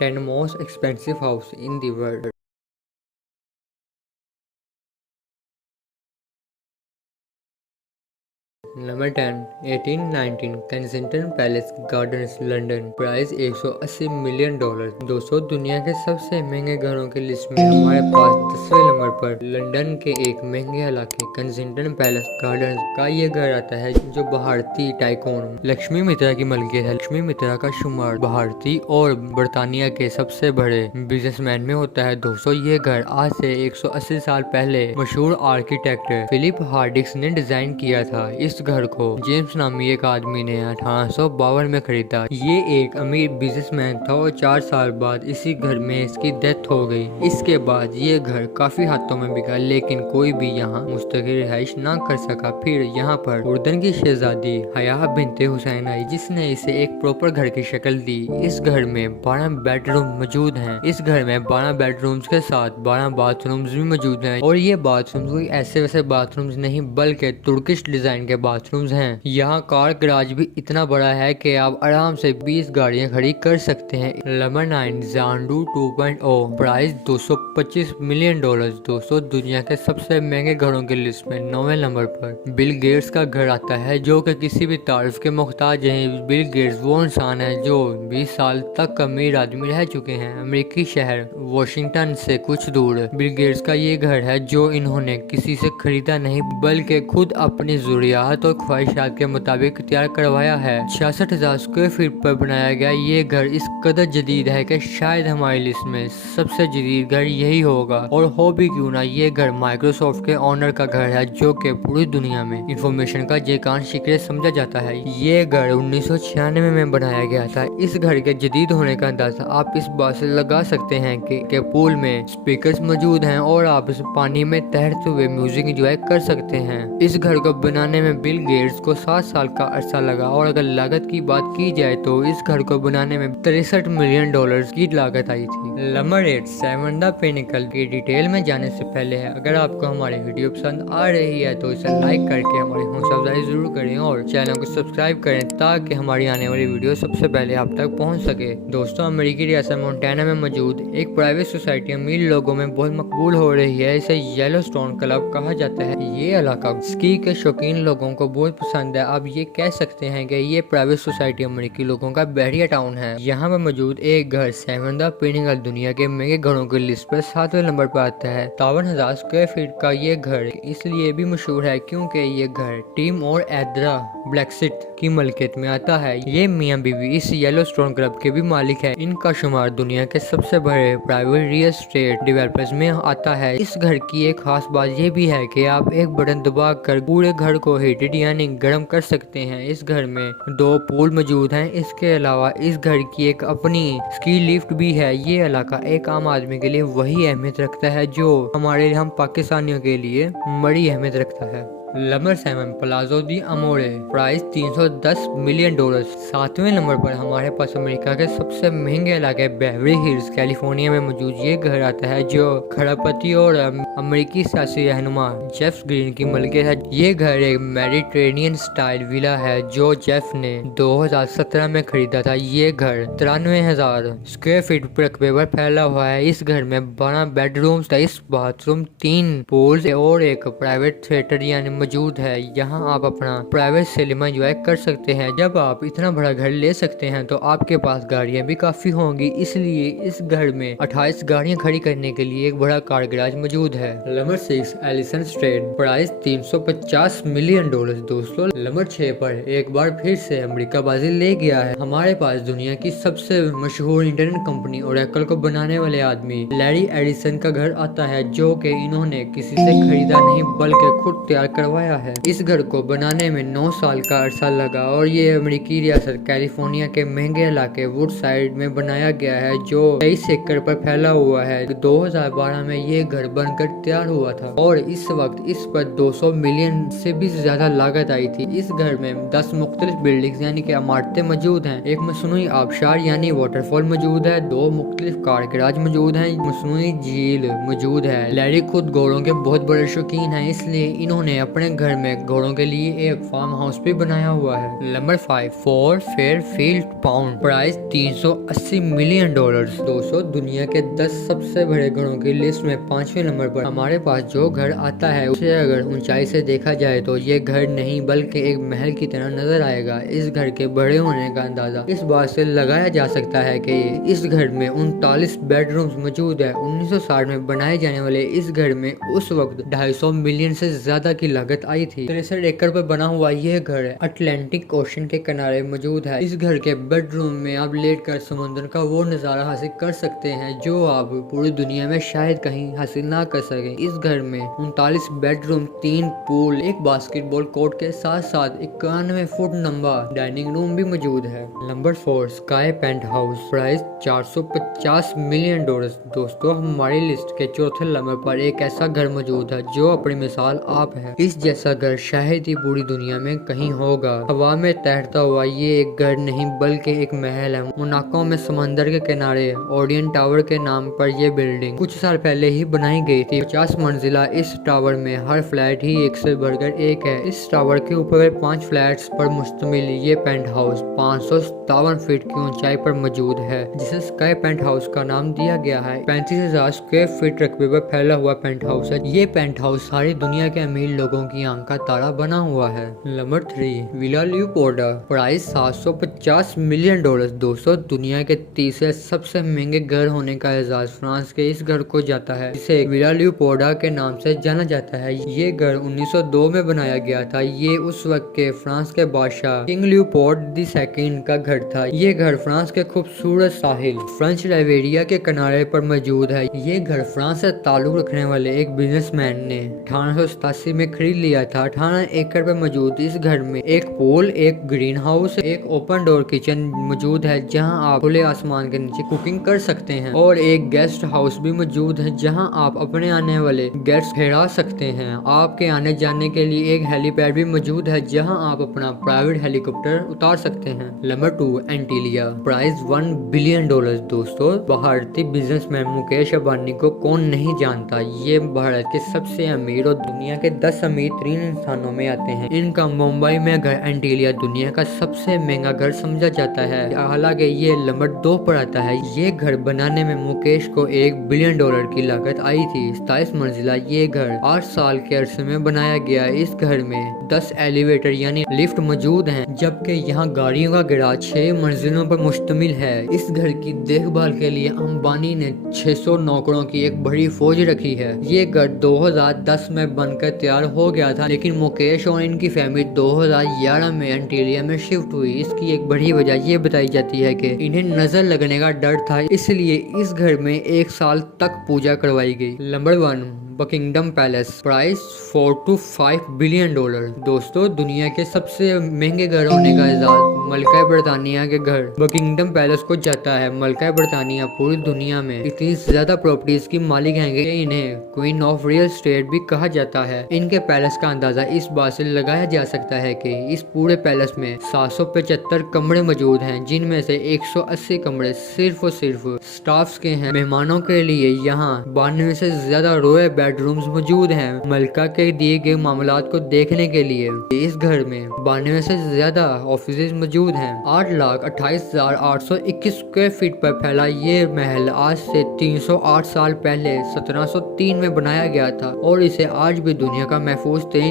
10 most expensive house in the world. Number 10 1819 Kensington palace gardens London. Price $180 million. दोस्तों, दुनिया के सबसे महंगे घरों की लिस्ट में हमारे पास 10वें नंबर पर लंदन के एक महंगे इलाके केंसिंगटन पैलेस गार्डन्स का ये घर आता है, जो भारतीय टाइकून लक्ष्मी मित्रा की मलकियत है। लक्ष्मी मित्रा का शुमार भारतीय और बर्तानिया के सबसे बड़े बिजनेसमैन में होता है। दोस्तों, ये घर आज से 180 साल पहले मशहूर आर्किटेक्ट फिलिप हार्डिक्स ने डिजाइन किया था। इस घर को जेम्स नामी एक आदमी ने 1852 में खरीदा। ये एक अमीर बिजनेसमैन था और 4 साल बाद इसी घर में इसकी डेथ हो गई। इसके बाद ये घर काफी हाथों में बिका, लेकिन कोई भी यहाँ मुस्तकिल रिहाइश ना कर सका। फिर यहाँ पर उर्दन की शहजादी हया बिनते हुसैन आई, जिसने इसे एक प्रॉपर घर की शक्ल दी। इस घर में 12 बेडरूम मौजूद हैं। इस घर में 12 बेडरूम्स के साथ 12 बाथरूम्स भी मौजूद हैं, और ये बाथरूम्स कोई ऐसे वैसे बाथरूम्स नहीं, बल्कि तुर्किश डिजाइन के बाथरूम्स हैं। यहाँ कार गैराज भी इतना बड़ा है कि आप आराम से 20 गाड़ियाँ खड़ी कर सकते हैं। Number 9 ज़ांडू 2.0 price $225 million. दोस्तों, दुनिया के सबसे महंगे घरों की लिस्ट में 9वें नंबर पर बिल गेट्स का घर आता है, जो कि किसी भी तारीफ के मोहताज है। बिल गेट्स वो इंसान है जो 20 साल तक अमीर आदमी रह चुके हैं। अमेरिकी शहर वॉशिंगटन से कुछ दूर बिल गेट्स का ये घर है, जो इन्होंने किसी से खरीदा नहीं, बल्कि खुद अपनी जरूरियात और ख्वाहिशात के मुताबिक तैयार करवाया है। 66,000 स्क्वायर फीट पर बनाया गया ये घर इस कदर जदीद है कि शायद हमारी लिस्ट में सबसे जदीद घर यही होगा। और हो भी क्यों ना, ये घर माइक्रोसॉफ्ट के ओनर का घर है, जो कि पूरी दुनिया में इंफॉर्मेशन का जेकान शिकरे समझा जाता है। ये घर 1996 में बनाया गया था। इस घर के जदीद होने का अंदाजा आप इस बात से लगा सकते हैं कि पूल में स्पीकर्स मौजूद हैं और आप इस पानी में तैरते हुए म्यूजिक एंजॉय कर सकते हैं। इस घर को बनाने में बिल गेट्स को 7 साल का अरसा लगा, और अगर लागत की बात की जाए तो इस घर को बनाने में $63 मिलियन की लागत आई थी। नंबर 8 सेवन द पिनेकल की डिटेल में जाने से पहले है, अगर आपको हमारी वीडियो पसंद आ रही है तो इसे लाइक करके हमारी हौसला अफजाई जरूर करें और चैनल को सब्सक्राइब करें, ताकि हमारी आने वाली वीडियो सबसे पहले आप तक पहुंच सके। दोस्तों, अमेरिकी रियासत मोंटाना में मौजूद एक प्राइवेट सोसाइटी अमीर लोगों में बहुत मकबूल हो रही है। इसे येलोस्टोन क्लब कहा जाता है। ये इलाका स्की के शौकीन लोगों को बहुत पसंद है। आप ये कह सकते हैं कि ये प्राइवेट सोसाइटी अमेरिकी लोगों का बहरिया टाउन है। यहाँ पर मौजूद एक घर सेवन द पिनेकल दुनिया के महंगे घरों की लिस्ट पर 7वें नंबर पर आता है। 53,000 स्क्वायर फीट का ये घर इसलिए भी मशहूर है क्योंकि ये घर टीम और एड्रा ब्लैकसिट की मलकियत में आता है। ये मियाँ बीवी इस येलोस्टोन क्लब के भी मालिक है। इनका शुमार दुनिया के सबसे बड़े प्राइवेट रियल एस्टेट डेवलपर्स में आता है। इस घर की एक खास बात ये भी है कि आप एक बटन दबा कर पूरे घर को हीटेड यानी गर्म कर सकते हैं। इस घर में 2 पूल मौजूद हैं। इसके अलावा इस घर की एक अपनी स्की लिफ्ट भी है। ये इलाका एक आम आदमी के लिए वही अहमियत रखता है जो हमारे हम पाकिस्तानियों के लिए बड़ी अहमियत रखता है। नंबर 7 प्लाजो दी अमोरे प्राइस $310 मिलियन। 7वें नंबर पर हमारे पास अमेरिका के सबसे महंगे इलाके बेवरी हिल्स कैलिफोर्निया में मौजूद ये घर आता है, जो खड़ापति और अमेरिकी सियासी रहनुमा जेफ ग्रीन की मलकियत है। ये घर एक मेडिटेरेनियन स्टाइल विला है जो जेफ ने 2017 में खरीदा था। ये घर 93,000 स्क्वायर फीट रकबे पर फैला हुआ है। इस घर में 12 बेडरूम, 23 बाथरूम, 3 पूल्स और एक प्राइवेट थिएटर यानी मौजूद है। यहाँ आप अपना प्राइवेट सिनेमा एंजॉय कर सकते हैं। जब आप इतना बड़ा घर ले सकते हैं तो आपके पास गाड़ियाँ भी काफी होंगी, इसलिए इस घर में 28 गाड़ियाँ खड़ी करने के लिए एक बड़ा कार गैराज मौजूद है। Number 6 Allison street price $350 million. दोस्तों, नंबर 6 पर एक बार फिर से अमेरिका बाजी ले गया है। हमारे पास दुनिया की सबसे मशहूर इंटरनेट कंपनी ओरेकल को बनाने वाले आदमी लैरी एडिसन का घर आता है, जो कि इन्होंने किसी से खरीदा नहीं बल्कि खुद तैयार करवाया है। इस घर को बनाने में 9 साल का अरसा लगा और ये अमेरिकी रियासत कैलिफोर्निया के महंगे इलाके वुड साइड में बनाया गया है, जो 23 एकड़ पर फैला हुआ है। 2012 में ये घर बनकर तैयार हुआ था और इस वक्त इस पर 200 मिलियन से भी ज्यादा लागत आई थी। इस घर में 10 मुख्तलिफ बिल्डिंग्स यानी कि इमारतें मौजूद हैं। एक मसनूई आबशार यानी वाटरफॉल मौजूद है। 2 मुख्तलिफ कार गैराज मौजूद है। मसनूई झील मौजूद है। लैरी खुद घोड़ों के बहुत बड़े शौकीन है, इसलिए इन्होंने अपने अपने घर में घोड़ों के लिए एक फार्म हाउस भी बनाया हुआ है। Number 5 fort Fairfield pound, price $380 million. दोस्तों दुनिया के 10 सबसे बड़े घरों की लिस्ट में 5वें नंबर पर हमारे पास जो घर आता है उसे अगर ऊंचाई से देखा जाए तो ये घर नहीं बल्कि एक महल की तरह नजर आएगा। इस घर के बड़े होने का अंदाजा इस बात से लगाया जा सकता है कि इस घर में 39 बेडरूम्स मौजूद है। 1960 में बनाए जाने वाले इस घर में उस वक्त 250 मिलियन से ज्यादा की लागत आई थी। 63 एकड़ पर बना हुआ यह घर अटलांटिक ओशन के किनारे मौजूद है। इस घर के बेडरूम में आप लेटकर समुद्र का वो नजारा हासिल कर सकते हैं जो आप पूरी दुनिया में शायद कहीं हासिल ना कर सके। इस घर में 39 बेडरूम, 3 पूल, एक बास्केटबॉल कोर्ट के साथ साथ 91 फुट लंबा डाइनिंग रूम भी मौजूद है। Number 4 sky penthouse, price $450 million. दोस्तों हमारी लिस्ट के चौथे नंबर पर एक ऐसा घर मौजूद है जो अपनी मिसाल आप है। इस जैसा घर शायद ही पूरी दुनिया में कहीं होगा। हवा में तैरता हुआ ये एक घर नहीं बल्कि एक महल है। मोनाको में समंदर के किनारे ओडियन टावर के नाम पर यह बिल्डिंग कुछ साल पहले ही बनाई गई थी। 50 मंजिला इस टावर में हर फ्लैट ही एक से बढ़कर एक है। इस टावर के ऊपर 5 फ्लैट्स पर मुश्तमिल ये पेंट हाउस 557 फीट की ऊंचाई पर मौजूद है, जिसे स्काई पेंट हाउस का नाम दिया गया है। 35,000 स्क्वायर फीट रकबे पर फैला हुआ पेंट हाउस है। ये पेंट हाउस सारी दुनिया के अमीर लोगों की आंख का तारा बना हुआ है। Number 3 villa Leopolda, price $750 million. दोस्तों दुनिया के तीसरे सबसे महंगे घर होने का एजाज फ्रांस के इस घर को जाता है, जिसे विला ल्यूपोर्टा के नाम से जाना जाता है। ये घर 1902 में बनाया गया था। ये उस वक्त के फ्रांस के बादशाह किंग ल्यूपोर्ट II का घर था। ये घर फ्रांस के खूबसूरत साहिल फ्रेंच रिविera के किनारे पर मौजूद है। ये घर फ्रांस से ताल्लुक रखने वाले एक बिजनेसमैन ने 1887 में खरीद लिया था। 18 एकड़ पर मौजूद इस घर में एक पूल, एक ग्रीन हाउस, एक ओपन डोर किचन मौजूद है जहां आप खुले आसमान के नीचे कुकिंग कर सकते हैं, और एक गेस्ट हाउस भी मौजूद है जहां आप अपने आने वाले गेस्ट ठहरा सकते हैं। आपके आने जाने के लिए एक हेलीपैड भी मौजूद है जहां आप अपना प्राइवेट हेलीकॉप्टर उतार सकते हैं। Number 2 Antilia, price $1 billion. दोस्तों भारतीय बिजनेसमैन मुकेश अंबानी को कौन नहीं जानता। ये भारत के सबसे अमीर और दुनिया के 10 अमीर 3 इंसानों में आते हैं। इनका मुंबई में घर एंटीलिया दुनिया का सबसे महंगा घर समझा जाता है, हालांकि ये नंबर 2 पर आता है। ये घर बनाने में मुकेश को $1 बिलियन की लागत आई थी। 27 मंजिला ये घर 8 साल के अरसे में बनाया गया। इस घर में 10 एलिवेटर यानी लिफ्ट मौजूद हैं, जबकि यहाँ गाड़ियों का गैराज 6 मंजिलों पर मुश्तमिल है। इस घर की देखभाल के लिए अंबानी ने 600 नौकरों की एक बड़ी फौज रखी है। ये घर 2010 में बनकर तैयार हो गया था, लेकिन मुकेश और इनकी फैमिली 2011 में एंटीलिया में शिफ्ट हुई। इसकी एक बड़ी वजह ये बताई जाती है कि इन्हें नजर लगने का डर था, इसलिए इस घर में 1 साल तक पूजा करवाई गई। Number 1 Buckingham Palace, price $4 to $5 billion. दोस्तों दुनिया के सबसे महंगे घर होने का एजाज मलका ब्रिटानिया के घर बकिंगडम पैलेस को जाता है। मलका ब्रिटानिया पूरी दुनिया में इतनी ज्यादा प्रॉपर्टीज की मालिक हैं कि इन्हें क्वीन ऑफ रियल एस्टेट भी कहा जाता है। इनके पैलेस का अंदाजा इस बात से लगाया जा सकता है कि इस पूरे पैलेस में 775 कमरे मौजूद हैं, जिनमें से 180 कमरे सिर्फ और सिर्फ स्टाफ के हैं। मेहमानों के लिए यहाँ 92 से ज्यादा रॉयल बेडरूम्स मौजूद हैं। मलका के दिए गए मामलात को देखने के लिए इस घर में 92 से ज्यादा ऑफिस मौजूद हैं। 8,28,821 स्क्वायर फीट पर फैला ये महल आज से 308 साल पहले 1703 में बनाया गया था, और इसे आज भी दुनिया का महफूज तरीन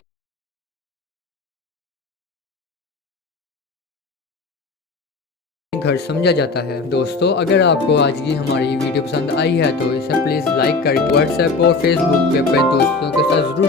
घर समझा जाता है। दोस्तों अगर आपको आज की हमारी वीडियो पसंद आई है तो इसे प्लीज लाइक करें। व्हाट्सएप और फेसबुक पे अपने दोस्तों के साथ जरूर